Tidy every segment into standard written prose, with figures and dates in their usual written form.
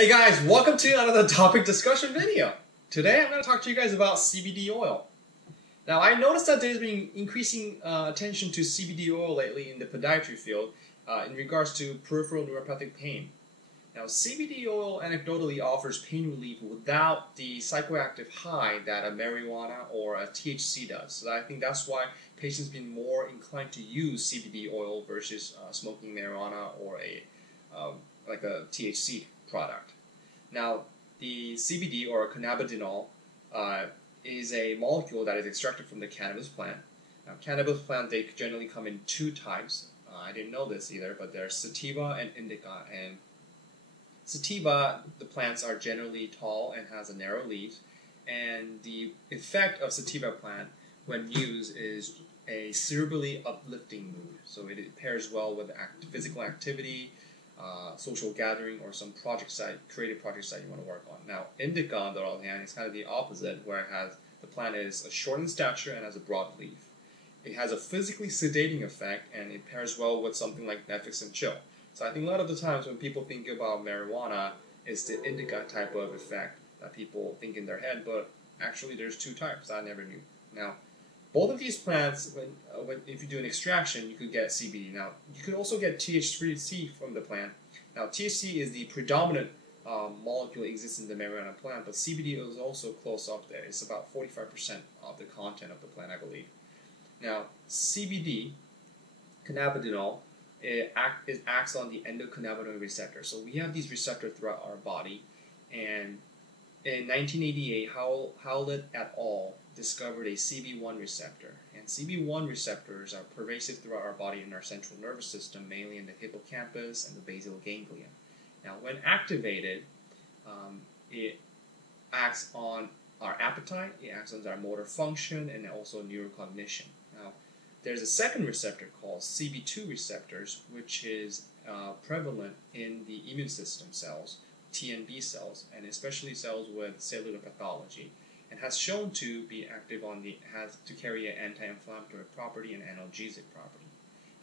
Hey guys, welcome to another topic discussion video. Today I'm going to talk to you guys about CBD oil. Now I noticed that there's been increasing attention to CBD oil lately in the podiatry field in regards to peripheral neuropathic pain. Now CBD oil anecdotally offers pain relief without the psychoactive high that a marijuana or a THC does. So I think that's why patients have been more inclined to use CBD oil versus smoking marijuana or like a THC product. Now, the CBD or cannabidiol is a molecule that is extracted from the cannabis plant. Now, cannabis plant, they generally come in two types. I didn't know this either, but there's sativa and indica. And sativa, the plants are generally tall and has a narrow leaves. And the effect of sativa plant, when used, is a cerebrally uplifting mood. So it pairs well with physical activity, social gathering, or some creative projects that you want to work on. Now, indica, on the other hand, is kind of the opposite, where the plant is short in stature and has a broad leaf. It has a physically sedating effect, and it pairs well with something like Netflix and chill. So I think a lot of the times when people think about marijuana, it's the indica type of effect that people think in their head, but actually there's two types I never knew. Now, both of these plants, if you do an extraction, you could get CBD. Now, you could also get THC from the plant. Now, THC is the predominant molecule that exists in the marijuana plant, but CBD is also close up there. It's about 45% of the content of the plant, I believe. Now, CBD, cannabidiol, it acts on the endocannabinoid receptor. So we have these receptors throughout our body, and in 1988, Howlett et al. Discovered a CB1 receptor, and CB1 receptors are pervasive throughout our body and our central nervous system, mainly in the hippocampus and the basal ganglia. Now, when activated, it acts on our appetite, it acts on our motor function, and also neurocognition. Now, there's a second receptor called CB2 receptors, which is prevalent in the immune system cells, T and B cells, and especially cells with cellular pathology, and has shown to be active has to carry an anti-inflammatory property and analgesic property.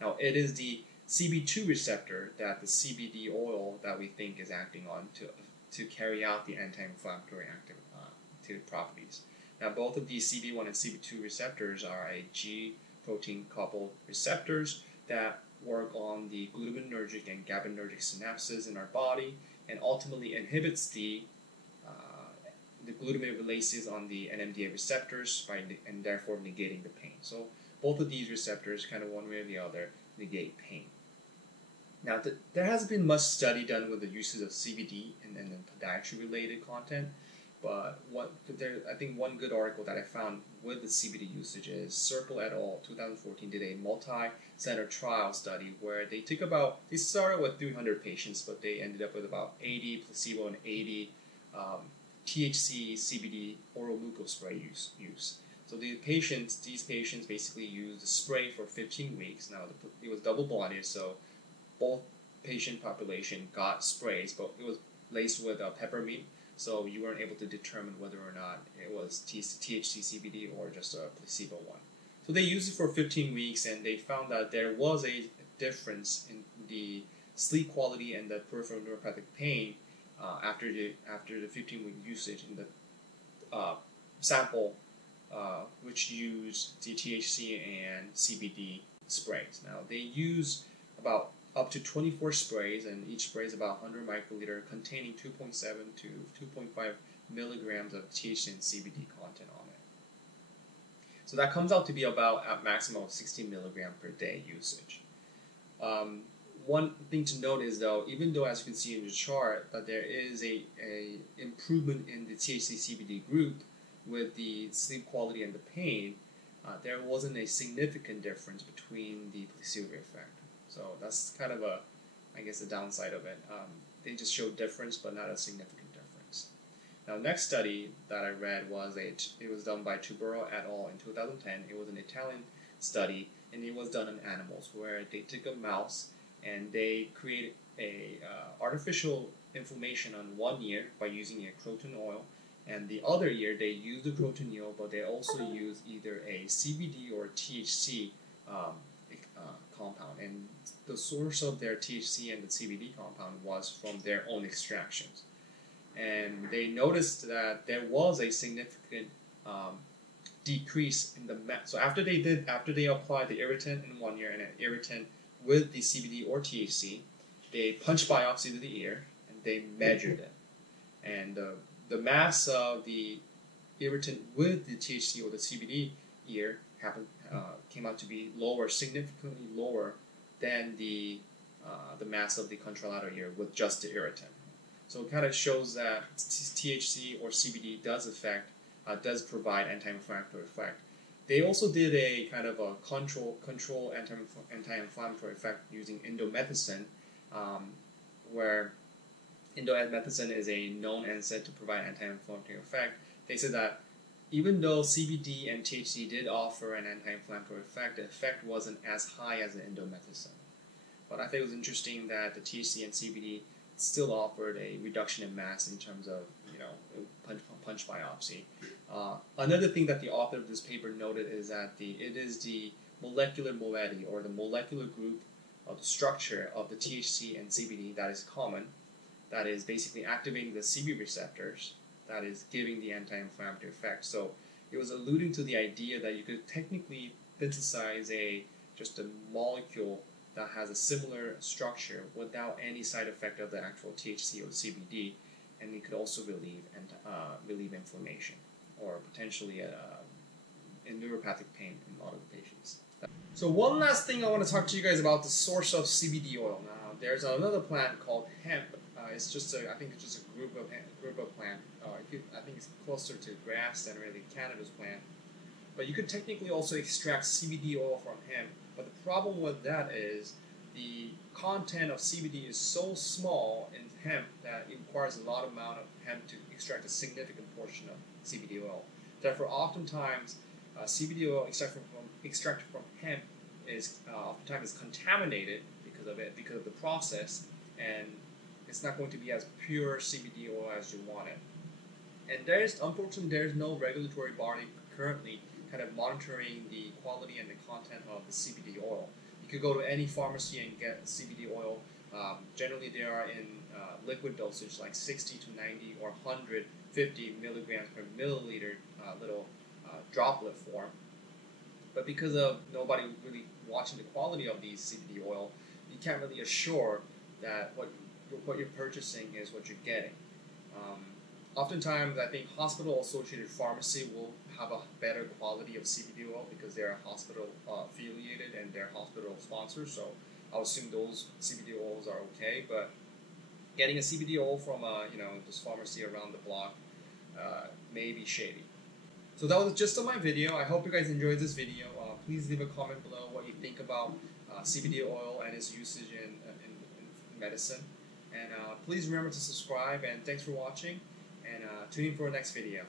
Now, it is the CB2 receptor that the CBD oil that we think is acting on to carry out the anti-inflammatory active properties. Now, both of these CB1 and CB2 receptors are a G protein coupled receptors that work on the glutaminergic and GABAergic synapses in our body, and ultimately inhibits the glutamate releases on the NMDA receptors and therefore negating the pain. So both of these receptors, kind of one way or the other, negate pain. Now, there hasn't been much study done with the uses of CBD and podiatry-related content, but I think one good article that I found with the CBD usage is Serpell et al. 2014 did a multi-center trial study where they started with 300 patients, but they ended up with about 80 placebo and 80 THC CBD oral mucus spray use. So these patients basically used the spray for 15 weeks. Now it was double-blinded, so both patient population got sprays, but it was laced with peppermint, so you weren't able to determine whether or not it was THC CBD or just a placebo one. So they used it for 15 weeks, and they found that there was a difference in the sleep quality and the peripheral neuropathic pain after the 15-week usage in the sample, which used the THC and CBD sprays. Now they use about up to 24 sprays, and each spray is about 100 microliter, containing 2.7 to 2.5 milligrams of THC and CBD content on it. So that comes out to be about a maximum of 60 milligram per day usage. One thing to note is, though, even though, as you can see in the chart, that there is a improvement in the THC CBD group with the sleep quality and the pain, there wasn't a significant difference between the placebo effect. So that's kind of a downside of it. They just showed difference, but not a significant difference. Now, next study that I read it was done by Tubaro et al. In 2010. It was an Italian study, and it was done on animals, where they took a mouse and they created a artificial inflammation on 1 year by using a croton oil, and the other year they used the croton oil, but they also used either a CBD or THC compound, and the source of their THC and the CBD compound was from their own extractions. and they noticed that there was a significant decrease in the mass. So after they applied the irritant in 1 year and an irritant with the CBD or THC, they punch biopsied the ear and they measured it, and the mass of the irritant with the THC or the CBD ear came out to be lower, significantly lower than the mass of the contralateral ear with just the irritant. So it kind of shows that THC or CBD does provide anti-inflammatory effect. They also did a kind of a control anti-inflammatory effect using indomethacin, where indomethacin is a known NSAID to provide anti-inflammatory effect. They said that even though CBD and THC did offer an anti-inflammatory effect, the effect wasn't as high as the indomethacin. But I think it was interesting that the THC and CBD still offered a reduction in mass in terms of, punch biopsy. Another thing that the author of this paper noted is that it is the molecular moiety, or the molecular group of the structure of the THC and CBD that is common, that is basically activating the CB receptors, that is giving the anti-inflammatory effect. So it was alluding to the idea that you could technically synthesize just a molecule that has a similar structure without any side effect of the actual THC or CBD, and it could also relieve inflammation or potentially in neuropathic pain in a lot of the patients. So one last thing I want to talk to you guys about the source of CBD oil. Now there's another plant called hemp. It's just I think it's just a group of plant. I think it's closer to grass than really cannabis plant. But you could technically also extract CBD oil from hemp. But the problem with that is the content of CBD is so small in hemp that it requires a lot amount of hemp to extract a significant portion of CBD oil. Therefore, oftentimes CBD oil extracted from hemp is oftentimes contaminated because of the process, and it's not going to be as pure CBD oil as you want it. And unfortunately, there's no regulatory body currently kind of monitoring the quality and the content of the CBD oil. You could go to any pharmacy and get CBD oil. Generally, they are in liquid dosage, like 60 to 90 or 150 milligrams per milliliter, little droplet form. But because of nobody really watching the quality of these CBD oil, you can't really assure that what you're purchasing is what you're getting. Oftentimes, I think hospital-associated pharmacy will have a better quality of CBD oil because they're hospital affiliated and they're hospital sponsors. So I'll assume those CBD oils are okay. But getting a CBD oil from this pharmacy around the block may be shady. So that was just on my video. I hope you guys enjoyed this video. Please leave a comment below what you think about CBD oil and its usage in medicine. And please remember to subscribe, and thanks for watching, and tune in for the next video.